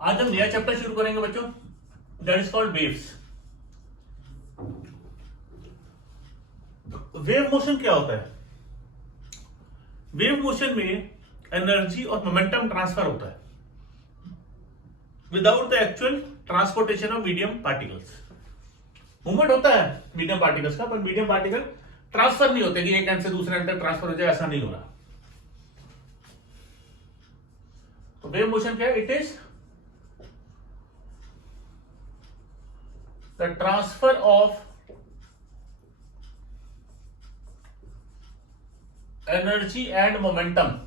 आज हम नया चैप्टर शुरू करेंगे बच्चों, that is called waves. Wave motion क्या होता है? वेव मोशन में एनर्जी और मोमेंटम ट्रांसफर होता है without the actual transportation of medium particles. Movement होता है मीडियम पार्टिकल्स का, पर मीडियम पार्टिकल ट्रांसफर नहीं होते कि एक एंड से दूसरे एंड तक ट्रांसफर हो जाए, ऐसा नहीं हो रहा। तो वेव मोशन क्या है? It is the transfer of energy and momentum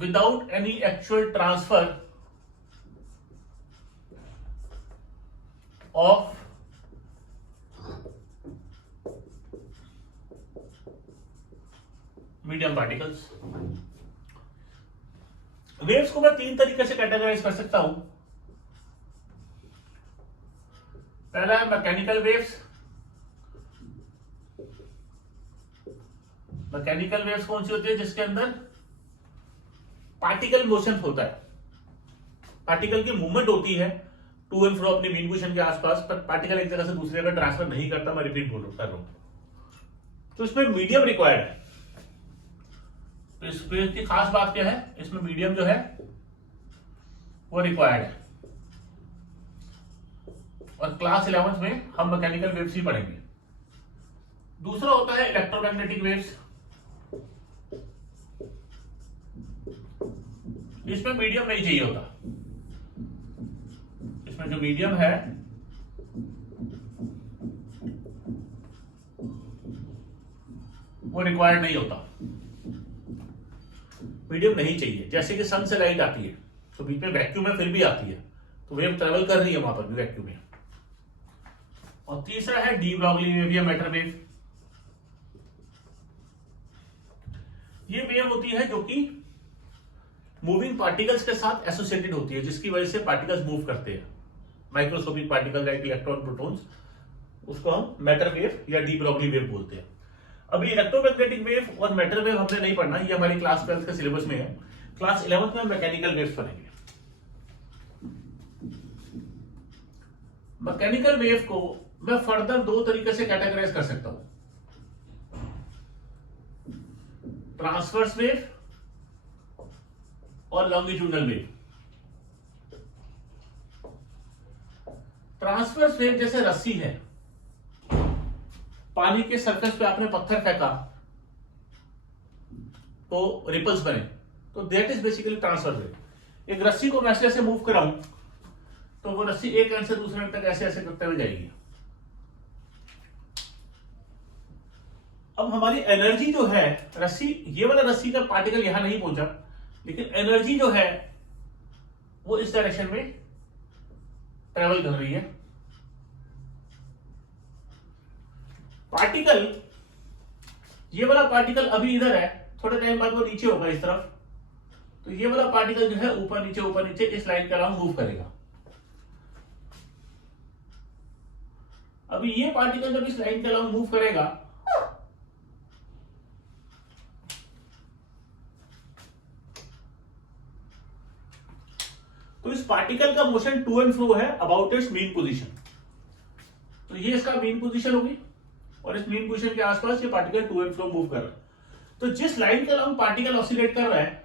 without any actual transfer of medium particles. Waves को मैं तीन तरीके से कैटेगराइज कर सकता हूं। पहला है मैकेनिकल वेव्स। मैकेनिकल वेव्स कौन सी होती है? जिसके अंदर पार्टिकल मोशन होता है, पार्टिकल की मूवमेंट होती है टू एंड फ्रो अपनी मीन पोजीशन के आसपास, पर पार्टिकल एक जगह से दूसरी जगह ट्रांसफर नहीं करता। मैं रिपीट कर रहा हूं। तो इसमें मीडियम रिक्वायर्ड है। तो इस वेव की खास बात क्या है? इसमें मीडियम जो है वो रिक्वायर्ड है। और क्लास 11th में हम मैकेनिकल वेव्स ही पढ़ेंगे। दूसरा होता है इलेक्ट्रोमैग्नेटिक वेव्स। इसमें मीडियम नहीं चाहिए होता। इसमें जो मीडियम है वो रिक्वायर्ड नहीं होता, मीडियम नहीं चाहिए। जैसे कि सन से लाइट आती है तो बीच में वैक्यूम है, फिर भी आती है, तो वेव ट्रेवल कर रही है वहां पर भी वैक्यूम में। और तीसरा है डी ब्रॉगली वेव या मैटर वेव। ये वेव होती है जो कि मूविंग पार्टिकल्स के साथ एसोसिएटेड होती है, जिसकी वजह से पार्टिकल्स मूव करते हैं। Microscopic particle like electron, protons, उसको हम मैटर वेव या डी ब्रॉगली वेव बोलते हैं। अभी इलेक्ट्रोमैग्नेटिक वेव और मैटर वेव हमने नहीं पढ़ना, ये हमारी क्लास 12 के सिलेबस में है। क्लास 11th में हम मैकेनिकल वेव्स पढ़ेंगे। मैकेनिकल वेव को मैं फर्दर दो तरीके से कैटेगराइज कर सकता हूं, ट्रांसवर्स वेव और लॉन्गिट्यूडनल वेव। ट्रांसवर्स वेव जैसे रस्सी है, पानी के सरफेस पे आपने पत्थर फेंका तो रिपल्स बने, तो that is basically transverse wave. एक रस्सी को मैं ऐसे ऐसे मूव कराऊं तो वो रस्सी एक एंड से दूसरे एंड तक ऐसे ऐसे करते हुए जाएगी। अब हमारी एनर्जी जो है, रस्सी, ये वाला रस्सी का पार्टिकल यहां नहीं पहुंचा, लेकिन एनर्जी जो है वो इस डायरेक्शन में ट्रेवल कर रही है। पार्टिकल, ये वाला पार्टिकल अभी इधर है, थोड़े टाइम बाद वो नीचे होगा इस तरफ, तो ये वाला पार्टिकल जो है ऊपर नीचे इस लाइन के अराउंड मूव करेगा। अभी ये पार्टिकल जब इस लाइन के अराउंड मूव करेगा तो इस पार्टिकल का मोशन टू एंड फ्रो है अबाउट इट्स मीन पोजीशन। तो ये इसका मीन पोजीशन होगी और इस मीन पोजीशन के आसपास ये particle to and fro move कर रहा है। तो जिस लाइन के अराउंड पार्टिकल ऑसिलेट कर रहा है,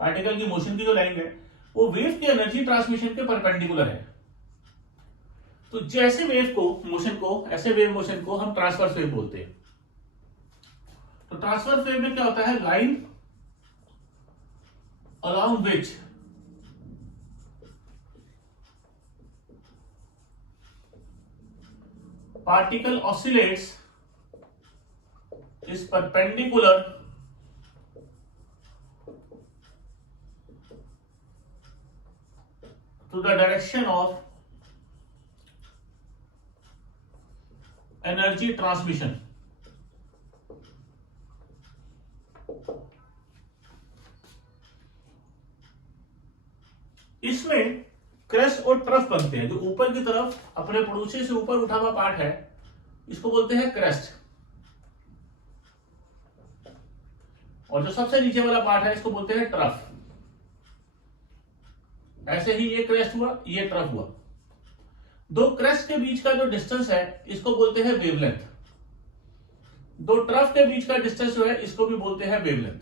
पार्टिकल की मोशन की जो लाइन है वो वेव की एनर्जी ट्रांसमिशन के परपेंडिकुलर है। तो जैसे वेव को, मोशन को, ऐसे वेव मोशन को हम ट्रांसवर्स वेव बोलते हैं। तो ट्रांसवर्स वेव में क्या होता है? Line around which particle oscillates is perpendicular to the direction of energy transmission। इसमें क्रेस्ट और ट्रफ बनते हैं। जो ऊपर की तरफ अपने पड़ोसी से ऊपर उठा हुआ पार्ट है, इसको बोलते हैं क्रेस्ट, और जो सबसे नीचे वाला पार्ट है इसको बोलते हैं ट्रफ। ऐसे ही ये क्रेस्ट हुआ, ये ट्रफ हुआ। दो क्रेस्ट के बीच का जो डिस्टेंस है इसको बोलते हैं वेवलेंथ। दो ट्रफ के बीच का डिस्टेंस जो है इसको भी बोलते हैं वेवलेंथ।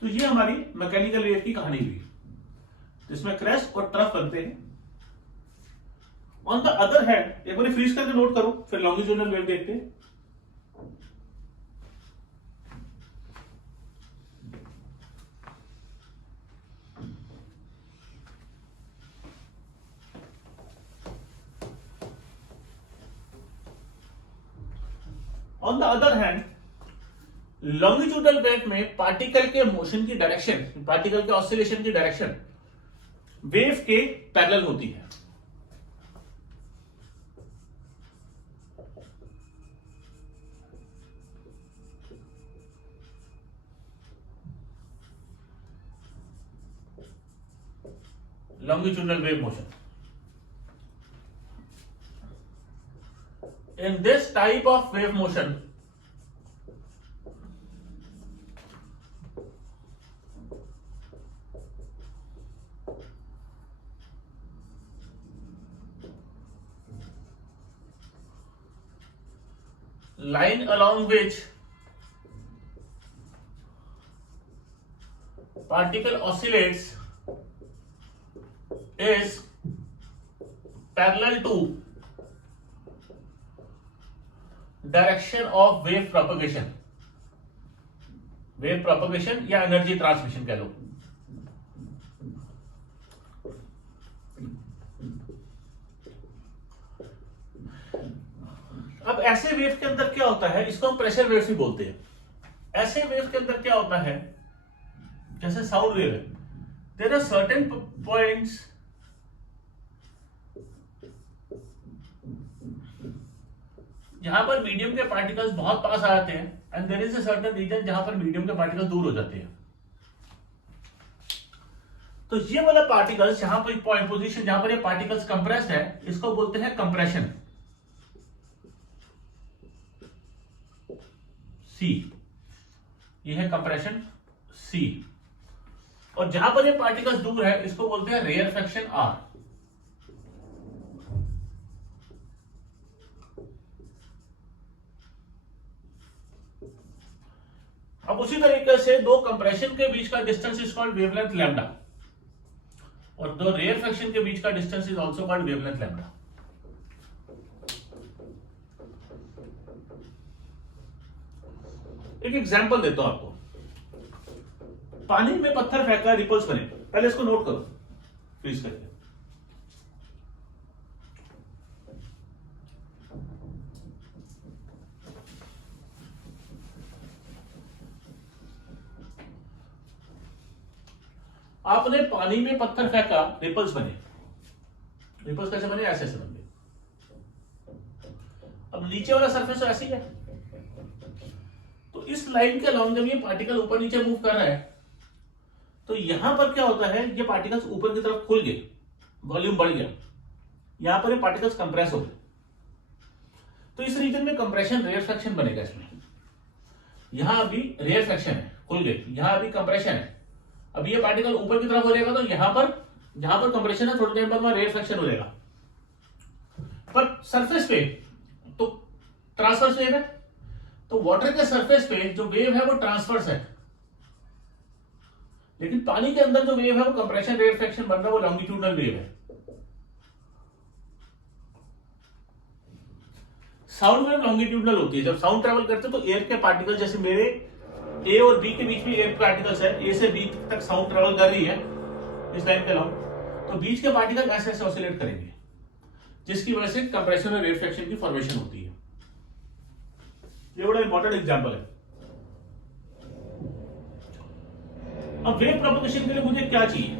तो ये हमारी मैकेनिकल वेव की कहानी हुई, जिसमें क्रेस्ट और ट्रफ बनते हैं। ऑन द अदर हैंड, एक बार फ्रीज करके नोट करो, फिर लॉन्गिट्यूडनल वेव देखते हैं। On the other hand, longitudinal wave में पार्टिकल के मोशन की डायरेक्शन, पार्टिकल के ऑसिलेशन की डायरेक्शन वेव के पैरेलल होती है। longitudinal wave motion. In this type of wave motion, line along which particle oscillates is parallel to direction of wave propagation या energy transmission कह लो। अब ऐसे वेव के अंदर क्या होता है, इसको हम प्रेशर वेव भी बोलते हैं। ऐसे वेव के अंदर क्या होता है, जैसे साउंड वेव है, देयर आर सर्टेन पॉइंट्स जहां पर मीडियम के पार्टिकल्स बहुत पास आ जाते हैं and there is a certain region जहां पर मीडियम के पार्टिकल्स दूर हो जाते हैं। तो ये वाला पार्टिकल्स जहां पर पॉइंट पोजीशन जहां पर ये पार्टिकल्स कंप्रेस्ड है, इसको बोलते हैं कंप्रेशन, सी। ये है कंप्रेशन सी। और जहां पर ये पार्टिकल्स दूर है इसको बोलते हैं रेयरफेक्शन आर। अब उसी तरीके से दो कंप्रेशन के बीच का distance is called wavelength lambda, और दो रेयरफेक्शन के बीच का distance is also called wavelength lambda. एक एग्जांपल देता हूं आपको। पानी में पत्थर फेंका, रिपल्स बने, पहले इसको नोट करो फ्रीज करके। आपने पानी में पत्थर फेंका, रिपल्स बने। रिपल्स कैसे बने, ऐसे बन गए। अब नीचे वाला सरफेस ऐसे ही है, तो इस लाइन के अलाउंग जब ये पार्टिकल ऊपर नीचे मूव कर रहा है तो यहां पर क्या होता है, ये पार्टिकल्स ऊपर की तरफ खुल गए, वॉल्यूम बढ़ गया, यहां पर ये पार्टिकल्स कंप्रेस हो गए। तो इस रीजन में कंप्रेशन रेयरफेक्शन बनेगा। इसमें यहां अभी रेयरफेक्शन है, खुल गए, यहां अभी कंप्रेशन है। अब ये पार्टिकल ऊपर की तरफ हो जाएगा तो यहां पर जहां पर कंप्रेशन है थोड़ी देर बाद वहां रेयरफेक्शन हो जाएगा। पर सरफेस पे तो ट्रांसवर्स वेव है, तो वाटर के सरफेस पे जो वेव है वो ट्रांसवर्स है, लेकिन पानी के अंदर जो वेव है वो कंप्रेशन रेयरफेक्शन बन रहा है, वो लॉन्गिट्यूडनल वेव है। साउंड वेव लॉन्गिट्यूडनल होती है। जब साउंड ट्रेवल करते हैं तो एयर के पार्टिकल, जैसे मेरे ए और बी के बीच में एयर पार्टिकल्स है, ए से बी तक साउंड ट्रेवल कर रही है इस लाइन के अलाउंग, तो बीच के पार्टिकल ऐसे ऐसे ऑसिलेट करेंगे, जिसकी वजह से कंप्रेशन और रेयरफेक्शन की फॉर्मेशन होती है। ये बड़ा इंपॉर्टेंट एग्जांपल है। अब वेव प्रोपगेशन के लिए मुझे क्या चाहिए,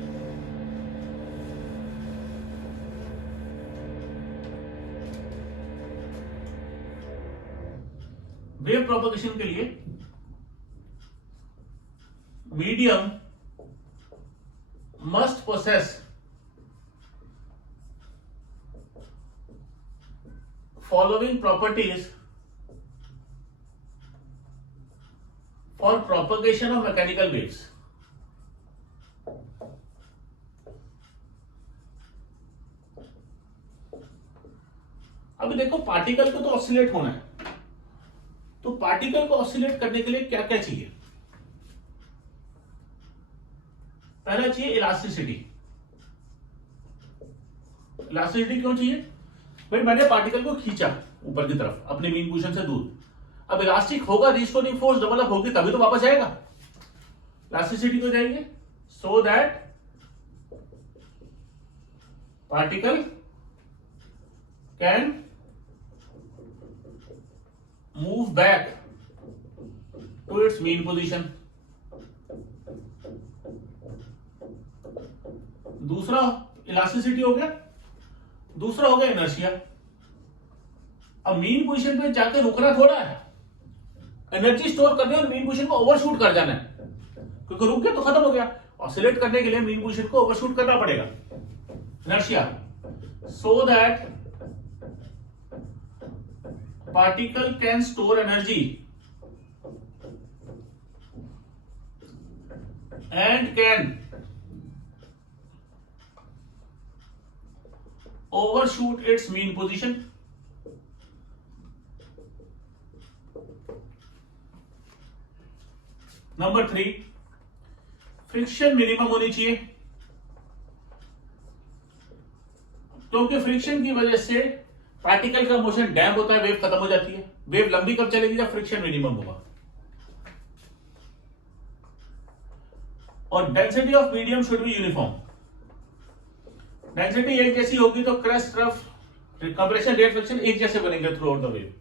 वेव प्रोपगेशन के लिए medium must possess following properties for propagation of mechanical waves. अभी देखो पार्टिकल को तो ऑसिलेट होना है, तो पार्टिकल को ऑसिलेट करने के लिए क्या क्या चाहिए? पहला चाहिए इलास्टिसिटी। इलास्टिसिटी क्यों चाहिए? भाई मैंने पार्टिकल को खींचा ऊपर की तरफ अपने मीन पोजीशन से दूर, अब इलास्टिक होगा, रिस्टोरिंग फोर्स डेवलप होगी तभी तो वापस आएगा। इलास्टिसिटी को जाएंगे so that particle can move back to its mean position. दूसरा इलास्टिसिटी हो गया, दूसरा हो गया इनर्शिया। अब मीन पोजीशन पे जाकर रुकना थोड़ा है, एनर्जी स्टोर करनी है और मीन पोजीशन को ओवरशूट कर जाना है, क्योंकि रुक गया तो खत्म हो गया। ऑसिलेट करने के लिए मीन पोजीशन को ओवरशूट करना पड़ेगा, inertia, so that particle can store energy and can overshoot its mean position. Number 3, friction minimum होनी चाहिए, क्योंकि फ्रिक्शन की वजह से पार्टिकल का मोशन डैम्प होता है, वेव खत्म हो जाती है। वेव लंबी कब चलेगी? जब फ्रिक्शन मिनिमम होगा। और density of medium should be uniform. Density एक जैसी होगी तो crust, rough, compression, rate, friction एक जैसे बनेंगे थ्रू आउट द वेव।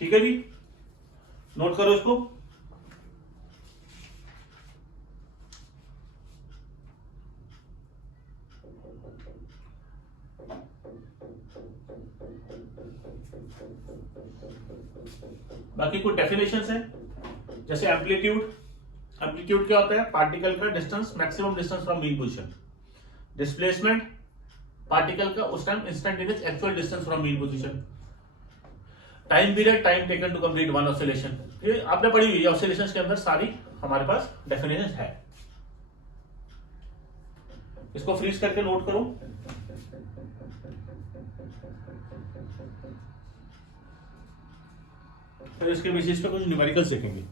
ठीक है जी, नोट करो इसको। बाकी कुछ डेफिनेशंस है, जैसे एम्पलीट्यूड। एम्पलीट्यूड क्या होता है? पार्टिकल का distance, maximum distance from mean position. Displacement, particle का उस time instantaneous actual distance from mean position. Time period, time taken to complete one oscillation. ये आपने पढ़ी हुई है, ऑसिलेशंस के अंदर सारी हमारे पास डेफिनेशन है। इसको फ्रीज करके नोट करो। फिर इसके बेसिस पे कुछ न्यूमेरिकल्स देखेंगे।